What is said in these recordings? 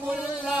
मुल्ला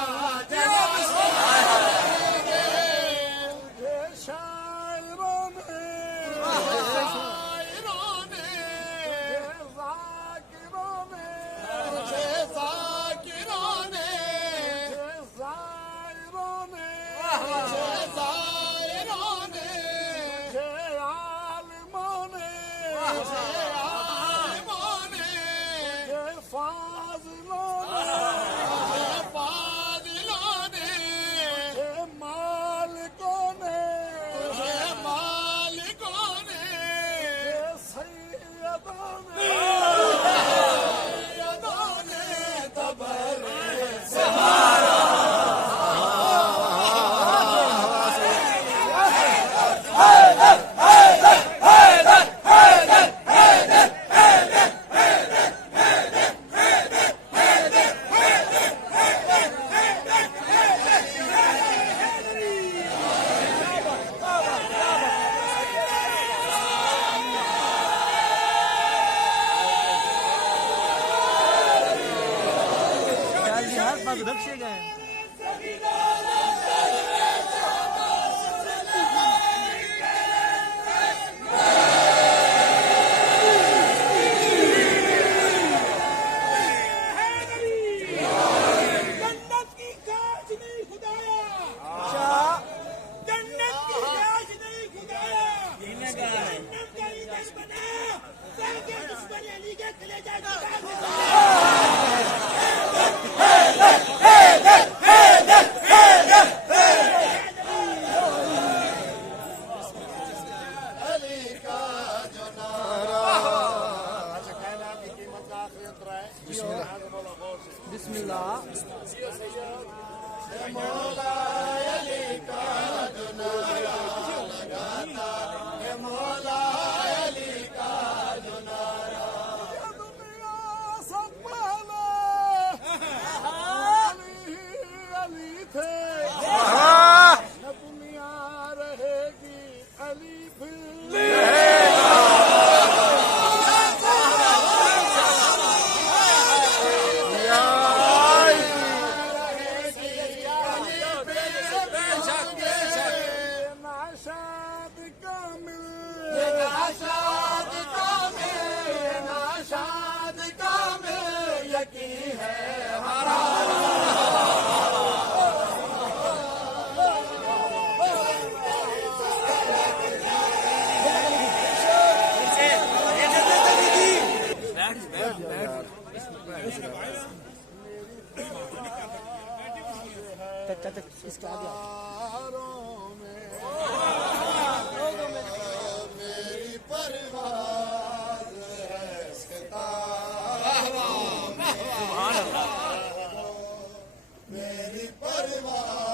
इसका आगे मेरी परवाज़ है मेरी परवाज़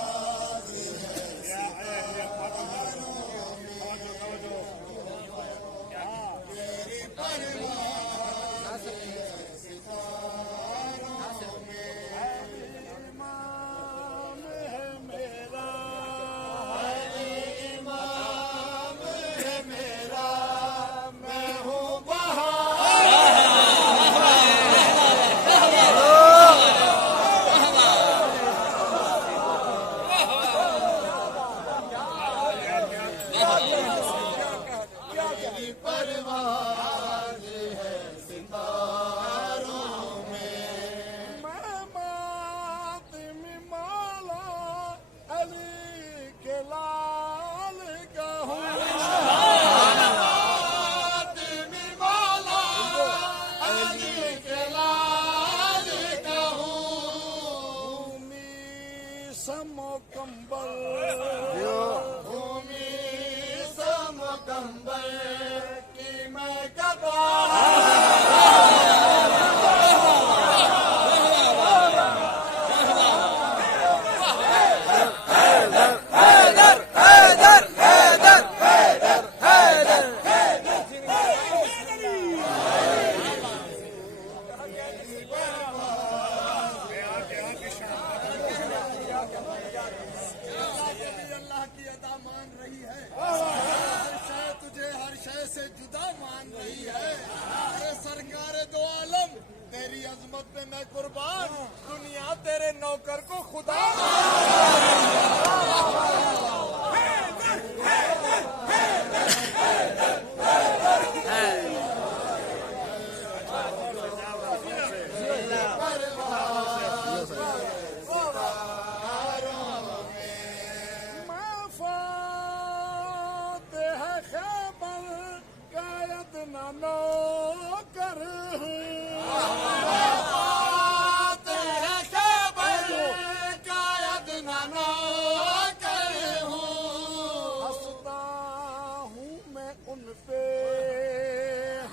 तेरी अजमत पे मैं कुर्बान, दुनिया तेरे नौकर को खुदा।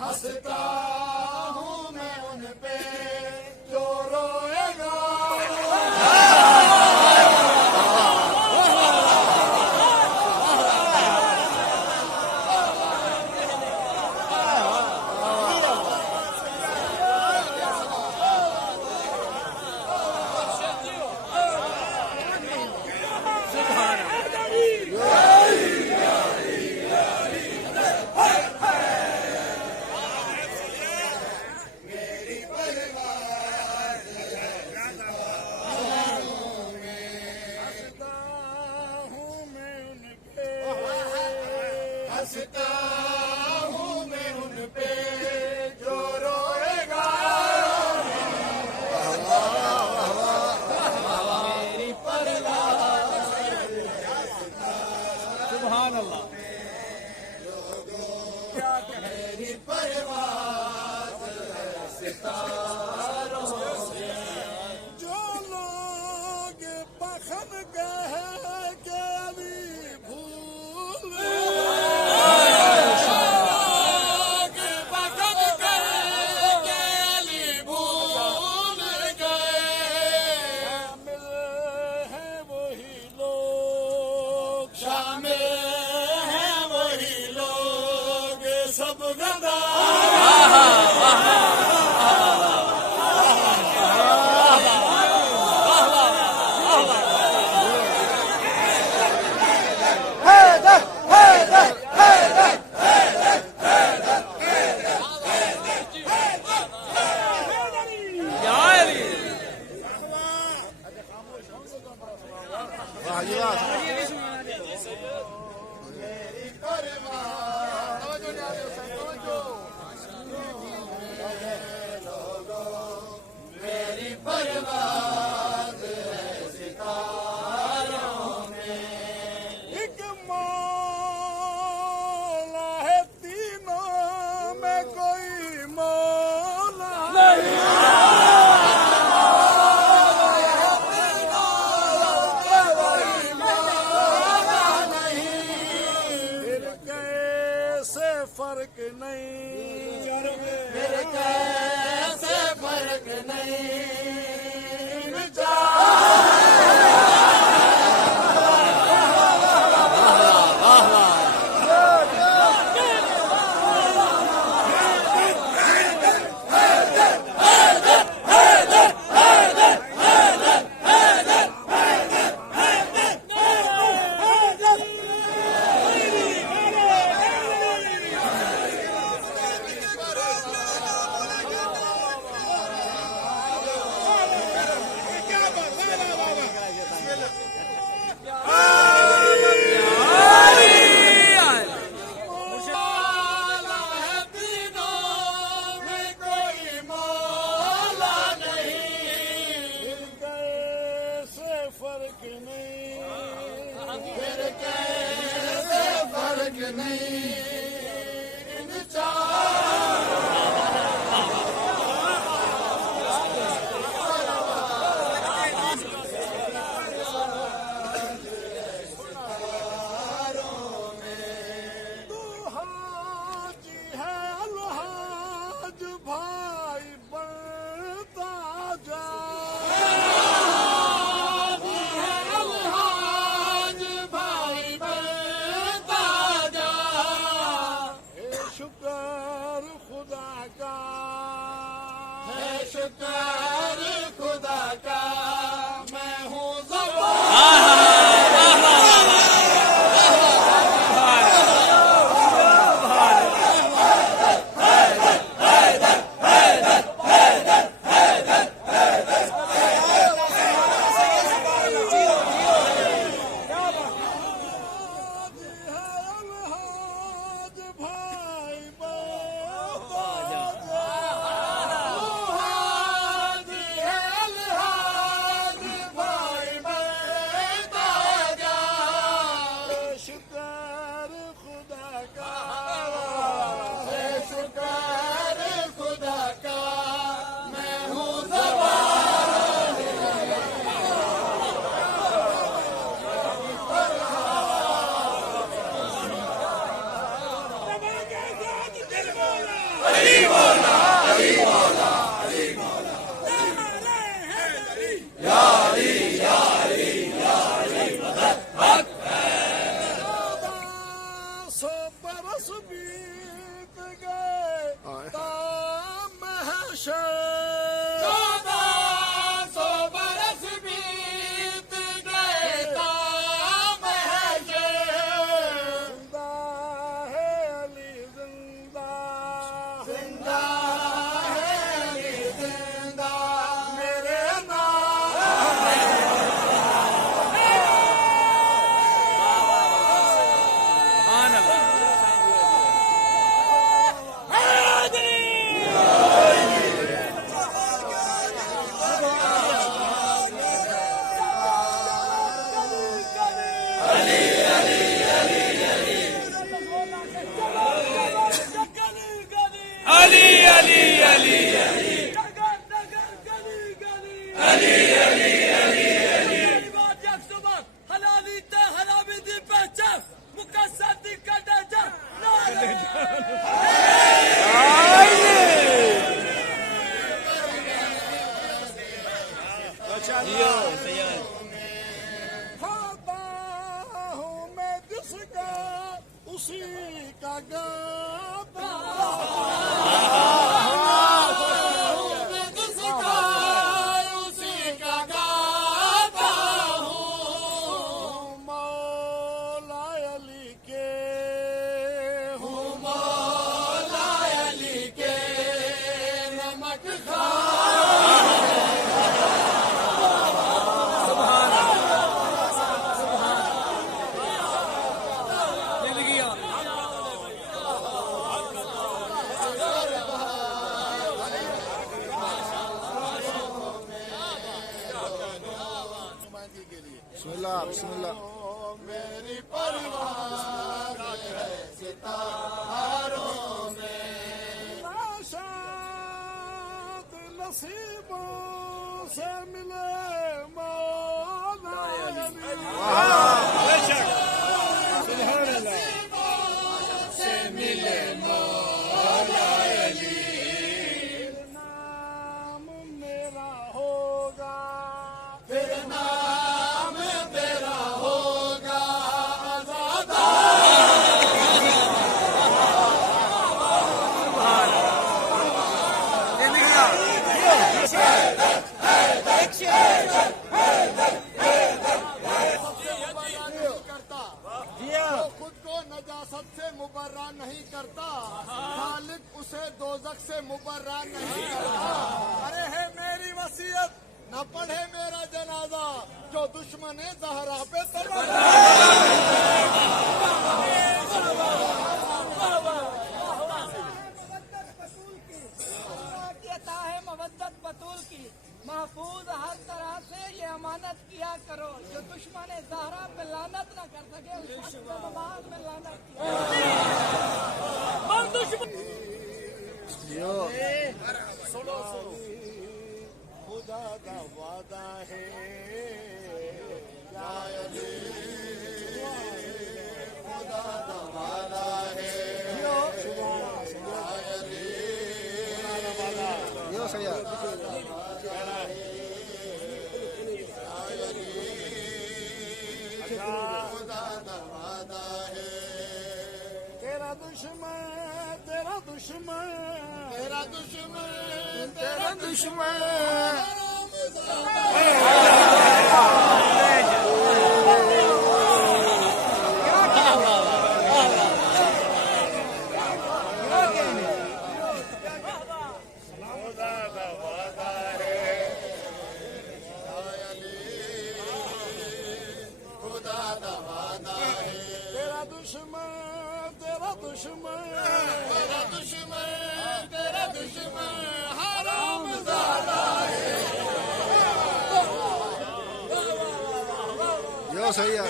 हंसता हूँ मैं उन पे जो रोएगा। हंसता हूँ मैं उन पे जो रोएगा। मेरी परवाज़ सुभान अल्लाह। मेरी परवाज़ सितारों से जो लोग बखन गए के अली भूल फर्क नहीं, मेरे कैसे फर्क नहीं। शुक्र खुदा का मैं हूँ ज़बान। खाता हूँ मैं जिसका उसी का गाता मैं जिसका उसी का गाता हूँ मौला अली के हूँ मौला अली के नमक खा बिस्मिल्लाह मेरी परिवार है सितारों में नाशाद नसीबों से मिले मौला से मिले मौला अली नाम मेरा होगा फिर नाम तेरा होगा आज़ादा खुद को नजासत से मुबर्रा नहीं करता खालिक उसे दोजख से मुबर्रा नहीं करता अरे है मेरी वसीयत न पढ़े मेरा जनाजा जो दुश्मन ज़हरा पे मवद्दत बतूल की महफूज हर तरह से ये अमानत किया करो जो दुश्मन ज़हरा पे लानत न कर सके उस नमाज में लानत सुनो खुदा का वादा है या अली खुदा का वादा है या अली यो सैयद खुदा का वादा है तेरा दुश्मन तेरा दुश्मन तेरा दुश्मन तेरा दुश्मन तेरा दुश्मन तेरा दुश्मन तेरा दुश्मन तेरा दुश्मन हराम ज़ादा है यो सैयद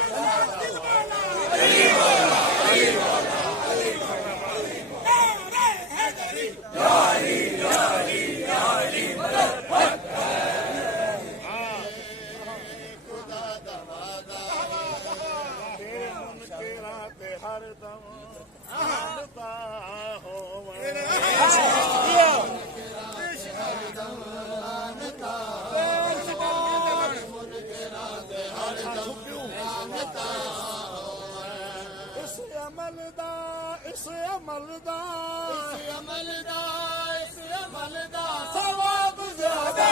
हरदम मानता हो इस अमलदा इस अमलदा इस अमलदा इस अमलदा सवाब ज्यादा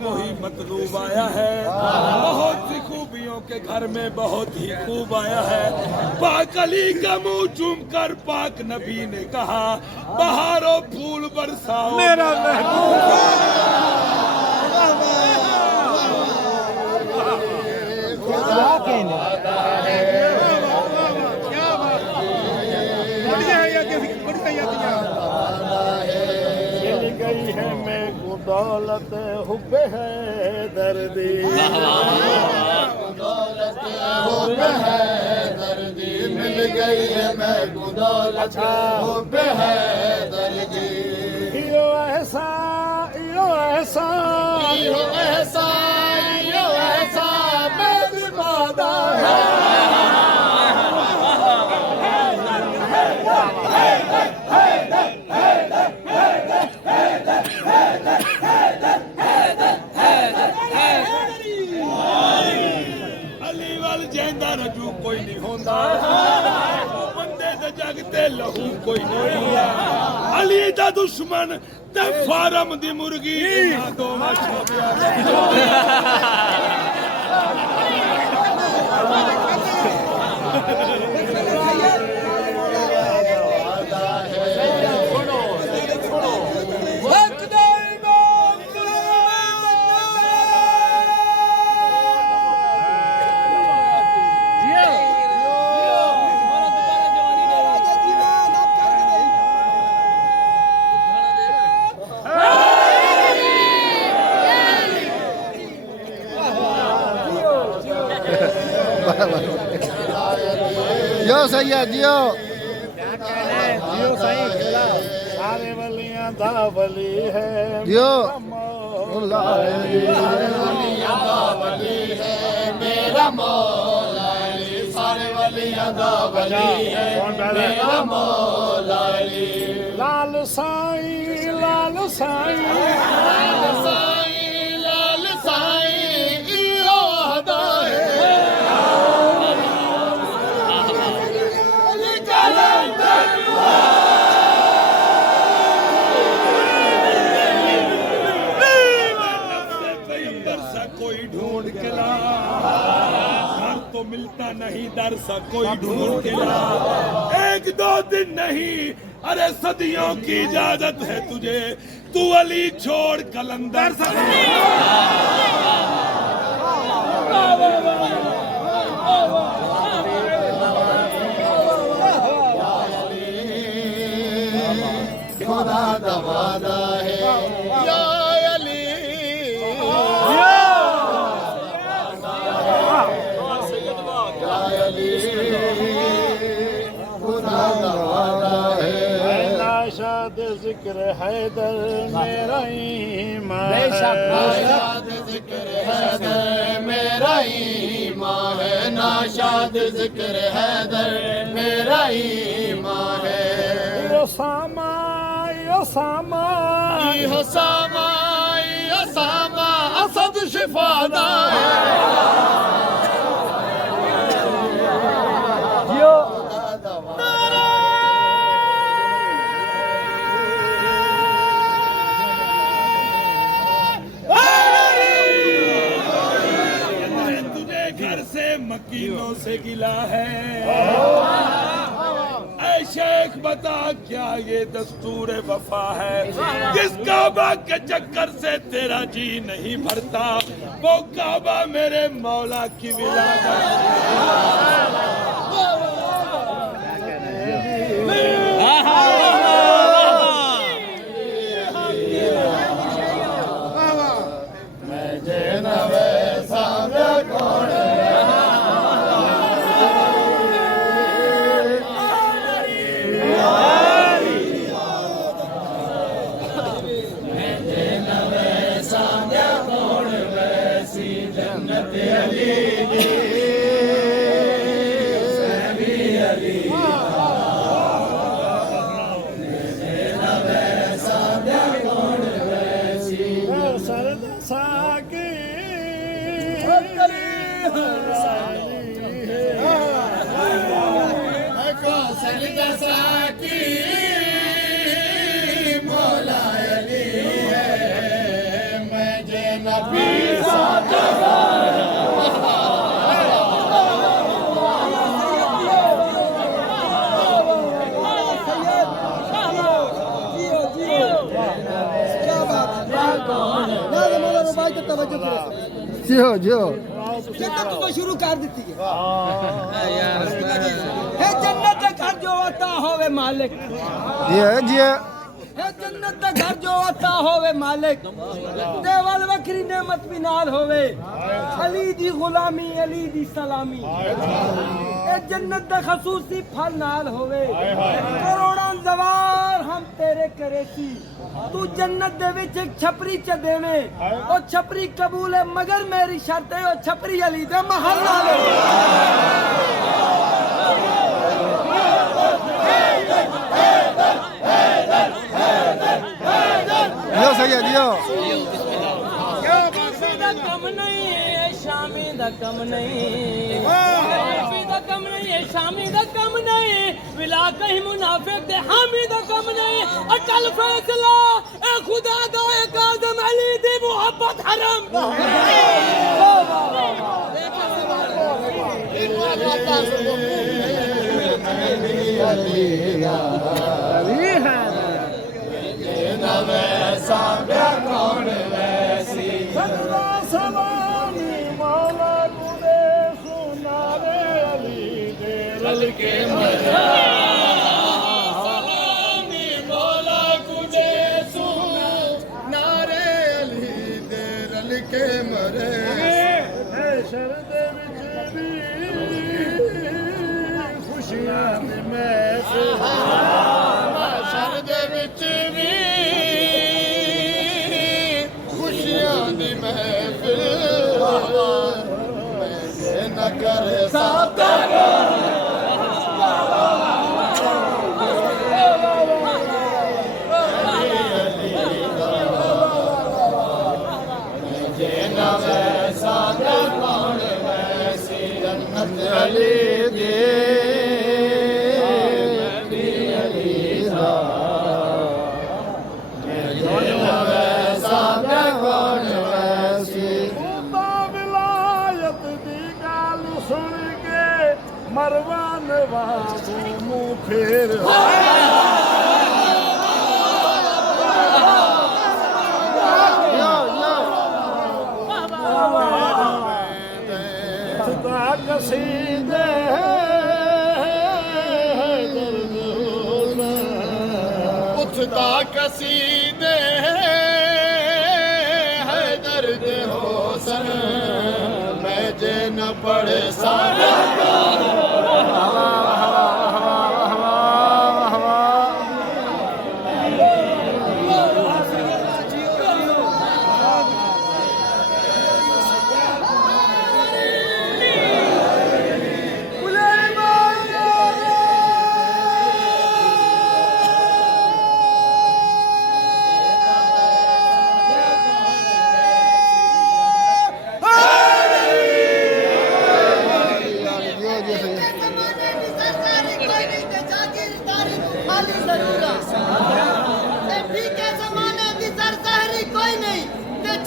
वही मतलूब आया है बहुत सी खूबियों के घर में बहुत ही खूब आया है पाक अली का मुंह चूम कर पाक नबी ने कहा बहारों फूल बरसाओ मेरा गई है मैं को दौलत हुब है दर्दी दौलत हुब है दर्दी मिल गई है मैं दौलत हुब्बे हैदर की। यो ऐसा यो ऐसा यो ऐसा यो ऐसा मेरी वादा है। अली वाल जेंदा रजू कोई नहीं होता, बंदे दे जगते लहू कोई नहीं होता। अली दा दुश्मन ते फारम दी मुर्गी ना दो जियो सैया जियो। जियो सही सारे वलियां दा वली है जियो। मौला मेरा मौला अली, सारे वलियां दा वली है मेरा मौला अली। लाल साईं लाल साईं लाल साईं लाल साईं इहो अदा है। कोई ढूंढ के ला, घर तो मिलता नहीं दर सा कोई ढूंढ के ला। एक दो दिन नहीं अरे सदियों की इजाजत है तुझे, तू अली छोड़ कलंदर सा खुदा दा वादा है या अली। खुदा दा वादा है। नाशाद जिक्र हैदर मेरा ईमान है। नाशाद जिक्र हैदर मेरा ईमान है। नाशाद जिक्र हैदर मेरा ईमान है। यो सामा यो सामा यो सामा यो सामा असद शिफादा है। यो तुझे घर से मकीनों से गिला है। ऐ शेख बता क्या ये दस्तूर वफा है, जिस काबा के चक्कर से तेरा जी नहीं भरता, वो काबा मेरे मौला की विलादत। सरद साकी मौला अली है मैं जे नबी जियो जियो। जन्नत तो शुरू कर दी है। जन्नत का घर जो आता होवे मालिक, जियो जियो। जन्नत का घर जो आता होवे मालिक, देवल वक्री नेमत भी नाल होवे। अली दी गुलामी अली दी सलामी, ਇਹ ਜੰਨਤ ਦਾ ਖਸੂਸੀ ਫਲ ਨਾਲ ਹੋਵੇ ਕਰੋੜਾਂ ਜ਼ਵਾਰ ਹਮ ਤੇਰੇ ਕਰੇ ਸੀ ਤੂੰ ਜੰਨਤ ਦੇ ਵਿੱਚ ਇੱਕ ਛਪਰੀ ਚ ਦੇਵੇਂ ਉਹ ਛਪਰੀ ਕਬੂਲ ਹੈ ਮਗਰ ਮੇਰੀ ਸ਼ਰਤ ਹੈ ਉਹ ਛਪਰੀ ਅਲੀ ਦੇ ਮਹਲ ਨਾਲ जियो सही है जियो कम नहीं है शामी दा कम नहीं काफी दा कम नहीं है शामी दा कम नहीं विला कहीं मुनाफिक दे हामी दा कम नहीं अटल फैसला ए खुदा दा ए काज़म अली दी मोहब्बत हरम सदा सलामी मौला कुदे सुनारे अली दे रल के मरे सलामी मौला कुदे सुनारे अली दे रल के मरे शर दे विच भी खुशियां दी महफिल शर दे विच भी खुशियां दी महफिल मैं न करे सादा अली दे विलायत दी गाल सुन के मरवान वाबू मुँह फेर खुदा कसीदे उठदा कसीदे है दर्द होसन मैं जे न पढ़े सारा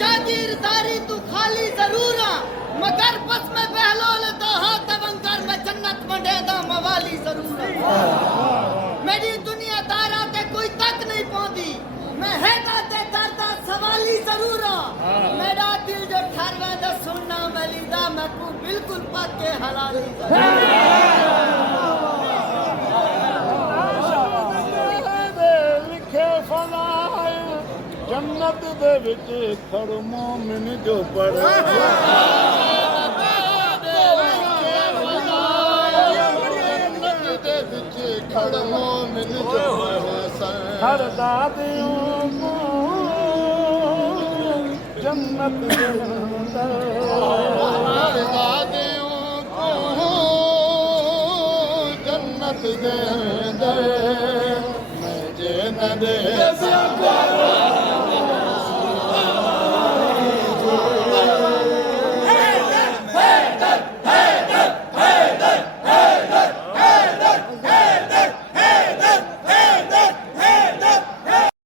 जागीरदारी तू खाली जरूर मगर बस में बहलोल तो हाँ तवंकर में जन्नत मंडे दा मवाली जरूर मेरी दुनिया दारा ते कोई तक नहीं पहुंची मैं है ते करदा सवाली जरूर मेरा दिल जो ठरवा दा सुनना मलीदा मैं को बिल्कुल पक्के हलाली लिखे फलाए जन्नत दे विच खड़ मोमिन जो पढ़ खड़ मोमिन जो हर दादियों को जन्नत दे अंदर जन्नत दे अंदर मैं जे न दे